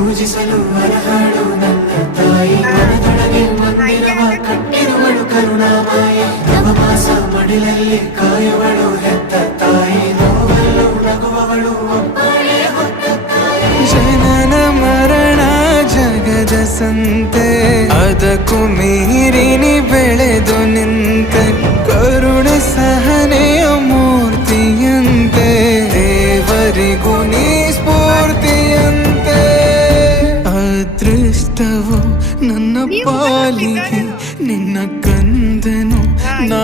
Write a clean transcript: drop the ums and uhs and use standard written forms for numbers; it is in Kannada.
ಪೂಜಿಸಲು ಅರಹಾಳು ನನ್ನ ತಾಯಿ ಮನದೊಳಗೆ ಮಂದಿರವ ಕಟ್ಟಿರುವಳು ಕರುಣಾಮಾಯಿ ನವಮಾಸ ಮಡಿಲಲ್ಲಿ ಕಾಯುವಳು ಹೆತ್ತ ತಾಯಿ ನೋವಲ್ಲೂ ನಗುವವಳು ಒಬ್ಬಳೇ ಹೊತ್ತ ತಾಯಿ ಜನನ ಮರಣ ಜಗದ ಸಂತೆ ಅದಕ್ಕೂ ಮೀರಿನಿ ಬೆಳೆದು ನಿಂತೆ ಕರುಣೆ ಸಹನೆಯ ಮೂರ್ತಿಯಂತೆ ದೇವರಿಗೂ ನೀ ಸ್ಫೂರ್ತಿಯಂತೆ ಅದೃಷ್ಟವು ನನ್ನ ಪಾಲಿಗೆ ನಿನ್ನ ಕಂದನು ನಾ